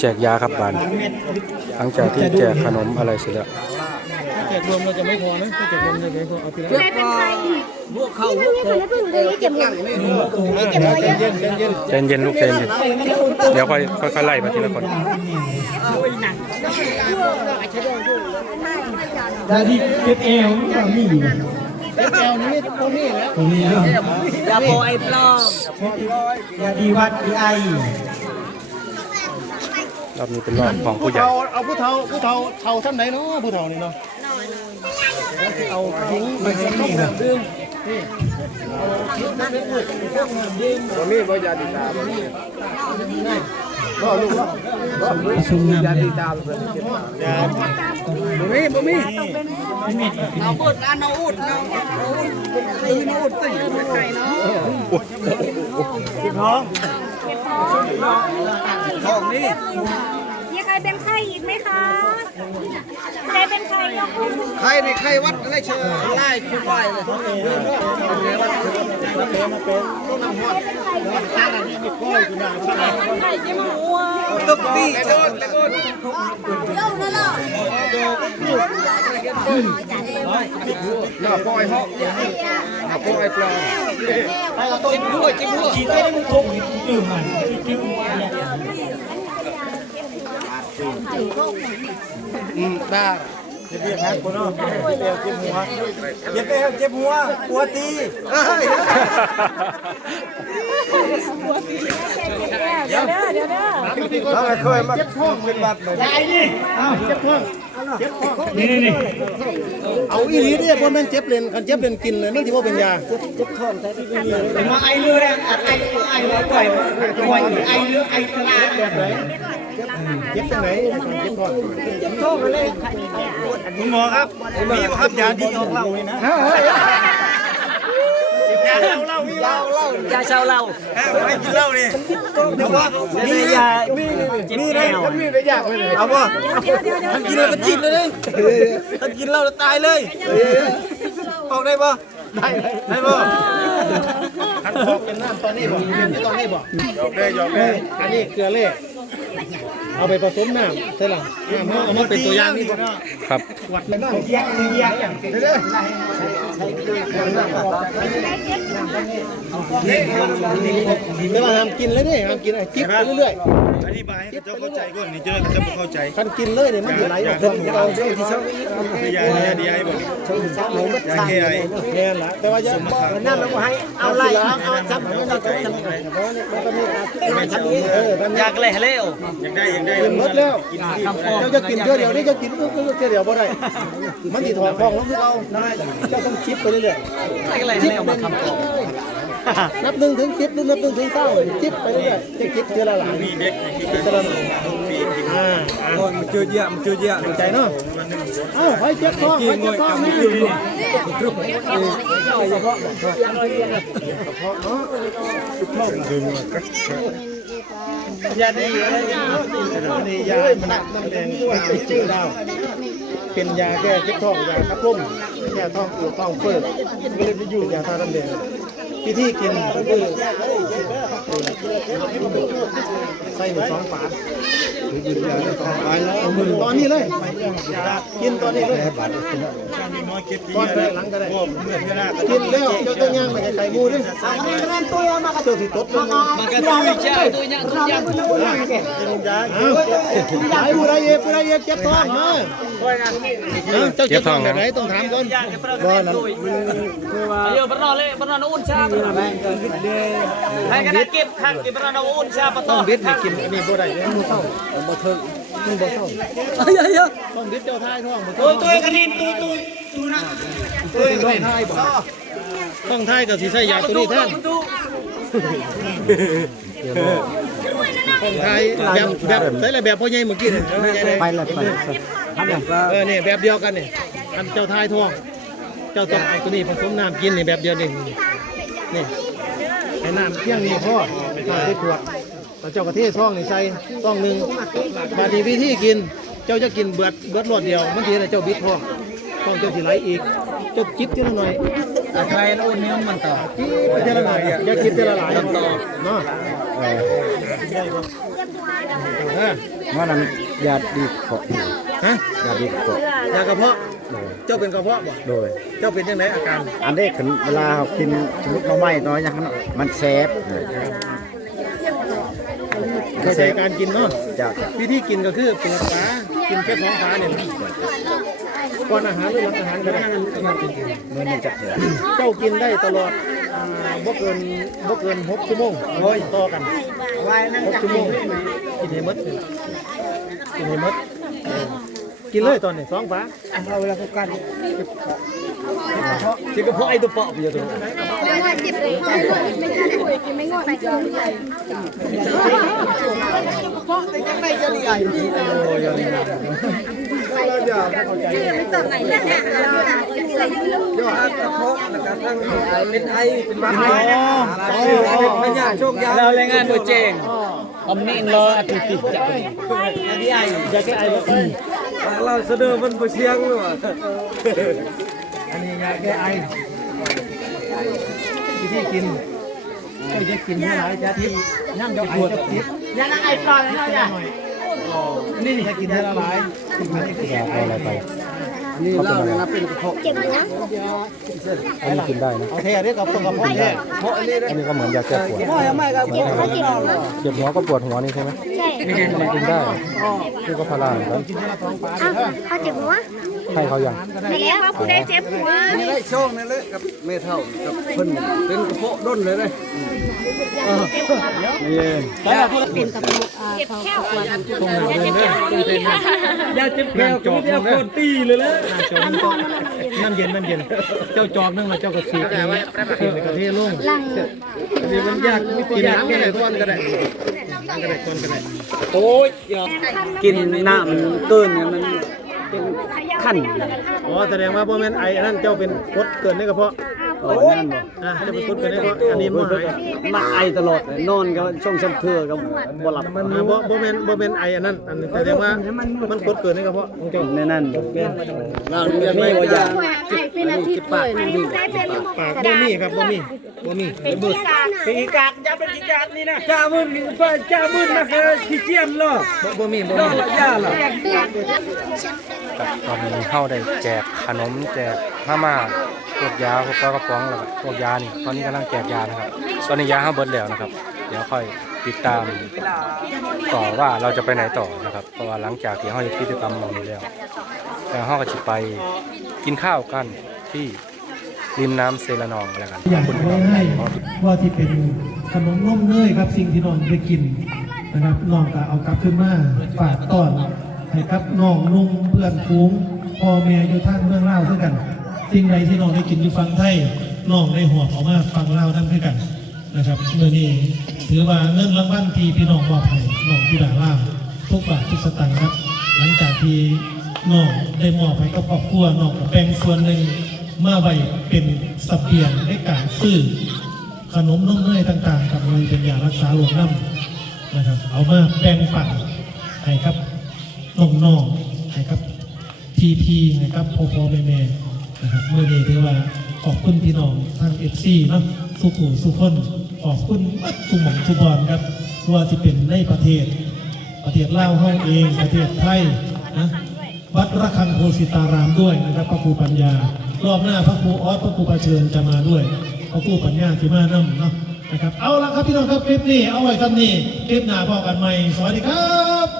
แจกยาครับบานหลังจากที่แจกขนมอะไรเสร็จแล้วถ้าแจกรวมเราจะไม่พอนะถ้าแจกรวมจะไม่พอเอาทีละใครเป็นใครพวกเขาพวกเขาไม่พึ่งเลยเก็บเงินนี่เก็บเงินเยอะเย็นเย็นเย็นใจเย็นลูกใจเย็นเดี๋ยวค่อยค่อยๆไล่มาทีละคนได้ที่เก็บเอวก็มีอยู่เจ็บแอวนี่ตรงนี้แล้วตรงนี้เนาะยาโปไอ้ปลอมยาดีวัดดีไอ รอบนี้เป็นรอบของผู้ใหญ่ เฒ่าเอาผู้เฒ่าผู้เฒ่าเฒ่าท่านไหนเนาะผู้เฒ่านี่เนาะเอาทิ้งไปทิ้งนี่นะดื่มนี่ตัวนี้บ่ยาดีตาบ่นี่บ่ลูกบ่ซุ่มน้ำยาดีตาเพิ่นยาบ่มีบ่มีเอาบุดนะน้องอุดน้องอุดตีน้องอุดตีไก่เนาะ ของนี่มีใครเป็นใครอีกไหมคะใครเป็นใครยกมือใครในใครวัดอะไรเชื่อไล่คุณไปเลย ต้นน้ำฮอดตาอันนี้มีก้อยคุณนางใครจะมาวัวตึกตีโดนโดนโยกนั่นหรอหน้าปอยฮอกหน้าปอยปลาเอาตัวจิ้มหัวจิ้มหัวจีได้มันคงดื่มมันจิ้มอืมได้ เจ็บแอวคนเนาะเจ็บเอวเจ็บหัวเจ็บเอวเจ็บหัวปวดตีเดี๋ยวเด้อเดี๋ยวเด้อถ้าเคยมาเจ็บท้องเป็นบัดเลยได้นี่เจ็บท้องเจ็บท้องนี่นี่เอาอีหลีเนี่ยบ่แม่นเจ็บเลนคันเจ็บเลนกินเลยมันสิบ่เป็นยามาไอเรือเนี่ยไอไอเรือปล่อยปล่อยไอเรือไอตลาด แบบไหนเจ็บตรงไหนเจ็บท้องคุณหมอครับมีครับยาดีออกเหล้านี่นะยาเหล้าเหล้ามีเหล้าเหล้ายาชาวเราไม่กินเหล้านี่เดี๋ยวว่ามียามีมีเลยมันมีได้ยากเลยเอาป่ะท่านกินแล้วก็จิตเลยท่านกินเหล้าแล้วตายเลยออกได้ป่ะได้ได้ป่ะคันบอกเป็นน้ำตอนนี้บ่ตอนนี้บ่ยอกได้ยอกได้อันนี้เกลือเล่ เอาไปผสมน้ำใช่หรือน้ำเอามาเป็นตัวอย่างนี่บ่ครับวัดเป็นน้ำเยี่ยงเยี่ยงอย่างเด้อไม่ว่าห้ามกินเลยเนี่ยห้ามกินไอ้จิ๊บไปเรื่อยอธิบายให้เขาเข้าใจก่อนนี่เจอเขาจะไม่เข้าใจๆคันกินเลยเนี่ยมันจะไหลออกจากเราเรื่องที่ชอบยาดียาดีไอ้บอกยาแก้ไอแน่นละแต่ว่าจะนั่นเราให้เอาไล่เอาเอาจับมันเราต้องจับเพราะนี่มันก็มีอาทำนี้เออมันอยากเลยเร็วอยากได้อยากได้กินหมดแล้วเจ้าจะกินเท่าเดียวนี่เจ้ากินเท่าเดียวบ่ได้มันติดถอดฟองแล้วคือเราเจ้าต้องชิปไปเรื่อยอะไรอะไรเร็วมาทำต่อๆนับหนึ่งถึงชิปหรือนับหนึ่งถึงเก้าชิปไปเรื่อยๆจะชิปเท่าละหลายมีเด็กที่เท่าละหน่อยอ่ามันเจอเยอะมันเจอเยอะใจเนาะเอ้าไปเจ็บท้องไปเจ็บท้องนี่ยาดีเลย ยาดียาหนักน้ำแดงชื่อดาวเป็นยาแก้เจ็บท้องยาคับลมแก้ท้องอืดท้องเฟ้อก็เลยไปอยู่ยาทาน้ำแดง วิธีกินก็คือใส่หนึ่งสองฝาตอนนี้เลยกินตอนนี้เลยการมีน้อยเก็บที่ก่อนเยไปอะหลังก็ได้พวกเมื่อที่หน้าก็กินแล้วเจ้าต้องย่างไปไก่มูด้วยเจ้าสิตดเลยมันก็ตัววิจัยตัวเนี้ยตัวเนี้ยยายผู้ใดเย็บผู้ใดเย็บเจ็บท้องมาเจ้าเจ็บท้องแบบไหนต้องถามก่อนบ่นั้นอายุปนอเลยปนอนอุ่นชาให้กันเก็บข้างเก็บปนอนอุ่นชาปต้ต้อองงบิดให้กินนนี้บ่ได้เด้บ่เท่าบ่เทิงมันบ่เท่าเฮ้ยเฮ้ยต้องบิดเจ้าท้ายท้องบ่เท่าวตัวกันนี่ตัวตัวตัวนะตัวท้องท้ายบ่ต้องท้ายก็สิใช้ยาตัวนี้แทนต้องไทยแบบแบบใส่ละแบบพ่อใหญ่เมื่อกี้นี่ไปละไปเออเนี่ยแบบเดียวกันเนี่อันเจ้าทายท้อง เจ้าต้องเอาตัวนี้ผสมน้ำกินเนี่ยแบบเดียวนี่ นี่ให้น้ำเที่ยงนี่พ่อน้ำที่ขวดแล้วเจ้ากระเทศซองนี่ใส่ซองหนึ่งบาดนีวิธีกิน เจ้าจะกินเบิดเบิดรอดเดียวบางทีนะเจ้าบิดท้องท้องเจ้าสิไหลอีก เจ้าจิบทีละหน่อยใครอุ่นเนี่ยมันต่อจิบไปทีละหน่อยอย่าจิบทีละหลายเนาะเออว่านั้นยาดีเกาะฮะยาดีเกาะยากระเพาะ โดยเจ้าเป็นกระเพาะบ่โดย เจ้าเป็นยังไงอาการอันนี้ขันเวลาเรากินสมมติเราไม่น้อยอย่างนั้นมันแซ่บเข้าใจการกินเนาะจะวิธีกินก็คือเปิดฝากินแค่ท้องฝาเนี่ยก่อนอาหารหรือหลังอาหารก็ได้เมื่อมันจะเถื่อนเจ้ากินได้ตลอดอ่าบ่เกินบ่เกินหกชั่วโมงโอ้ยต่อกันหกชั่วโมงกินให้หมดกินให้หมดเออ กินเลยตอนนี้สองฝาเอาเวลาเขากันกินกระเพาะไอ้ตัวเปาะไปอยู่ตรงนั้นไม่ง่ายจิบเลยไม่ใช่เลยกินไม่ง่ายไปเจอใหญ่ไม่ต้องไหนแล้วเนี่ยเรายอดกระเพาะแล้วก็ตั้งเป็นไอเป็นหวัดเป็นพยาธิโชคยาเรารายงานตัวเจงอมนี่รออาทิตย์จะพี่ไออยากแก้ไอบ่ เราเสนอมันบ่เสียงหรออันนี้ยาแก้ไอวิธีกินก็จะกินให้หลายจะที่ย่างจะปวดติดยังไงปลาเลยเนาะจ้ะนี่จะกินให้ละลายอันนี้คือยาอะไรไป นี่เล่าเลยนะเป็นกระเพาะเจ็บหัวอันนี้กินได้นะเอาแท้เรียกกับตรงกับพ่อแท้เพราะอันนี้อันนี้ก็เหมือนยาแก้ปวดพ่อยังไม่ก็เจ็บหัวเจ็บหัวเจ็บหัวก็ปวดหัวนี่ใช่ไหมใช่กินได้ที่ก็พาราเหมือนกันอ้าวเขาเจ็บหัวให้เขายังไม่แล้วผู้ได้เจ็บหัวนี่ได้โชคนั่นเลยกับเมทัลกับเพิ่นเป็นกระเพาะด้นเลยเลยนี่เองเจ็บแค่หัวตรงหนึ่งเดินเด้อตื่นเต้นนะยาเจ็บแก้วก็ไม่ได้คนตีเลยแล้วจอกนึงก็น้ำเย็นน้ำเย็นเจ้าจอกนึงมาเจ้าก็สีกนี้สีกระเทียมลงลังนนี้มันยากกินน้ำก็ได้ก้อนก็ได้น้ำก็ได้ก้อนก็ได้โอ้ยกินน้ำมันเกินเนี่ยมันเป็นขั้นอ๋อแสดงว่าพ่อแม่นไออันนั้นเจ้าเป็นกดเกินในกระเพาะ โอ้ยอ่าเจ้าเป็นกดนในกระเพาะอันนี้บ่หายมาไอตลอดเลยนอนก็ช่องช้ำเทื่อก็บ่หลับมันบ่บ่แม่นบ่แม่นไออันนั้นอันนี้แสดงว่ามันกดเกินในกระเพาะของเจ้าในนั้นงานมันมีว่าอย่างไอเป็นอาทิตย์เลยได้เป็นปากบ่มีครับบ่มีบ่มีเบิดปีกากจะเป็นปีกากนี่นะจ้ามึนจ้ามึนนะคือขี้เกียจหรอบ่บ่มีบ่มีเนละยาห รอตอนนี้เข้าได้แจกขนมแจกมาม่าพวกยาพวกปลากระป๋องแล้วก็พวกยานี่ตอนนี้กำลังแจกยานะครับ ตอนนี้ยาเข้าเบิดแล้วนะครับ เดี๋ยวค่อยติดตามต่อว่าเราจะไปไหนต่อนะครับ เพราะว่าหลังจากที่เราจะกิจกรรมหมองนี้แล้วแล้วเราก็จะไปกินข้าวกันที่ริมน้ำเซรานองแล้วกันอยากจะให้ว่าที่เป็นขนมนมเนยครับสิ่งที่น้องได้กินนะครับน้องก็เอากลับขึ้นมาฝากต้อน ให้ครับน้องนุ่งเพื่อนฟูงพ่อแม่อยู่ท่านเมืองเล่าวด้วยกันสิ่งใดที่น้องได้กินอยู่ฟังไทยน้องได้หอบออกมาฟังเล่านั่นด้วยกันนะครับเมื่อนี้ถือว่าเงินรางวัลที่พี่น้องมอบให้น้องที่ด่าล่าทุกบาททุกสตางค์ครับ หลังจากที่น้องได้มอบให้กับครอบครัวน้องก็แบ่งส่วนหนึ่งมาไว้เป็นสเสบียงในการซื้อขนมนมเนยต่างๆ กับเลยเป็นยารักษาโรคน้ำนะครับ เอามาแบ่งปันให้ครับ น้องๆให้ครับทีพีให้ครับพ่อพอแม่แม่นะครับเมื่อนี้ถือว่าขอบคุณพี่น้องทางเอฟซีเนาะสุขุสุขคนขอบคุณมัดสุหมองสุบอลครับว่าที่เป็นในประเทศ ประเทศลาวห้องเองประเทศไทยนะวัดระฆังโพสิตารามด้วยนะครับพระครูปัญญารอบหน้าพระครูออสพระครูประเชิญจะมาด้วย พระครูปัญญาที่มานั่เนาะนะครับเอาละครับพี่น้องครับคลิปนี้เอาไว้ครับนี่คลิปหน้าพอกันใหม่สวัสดีครับ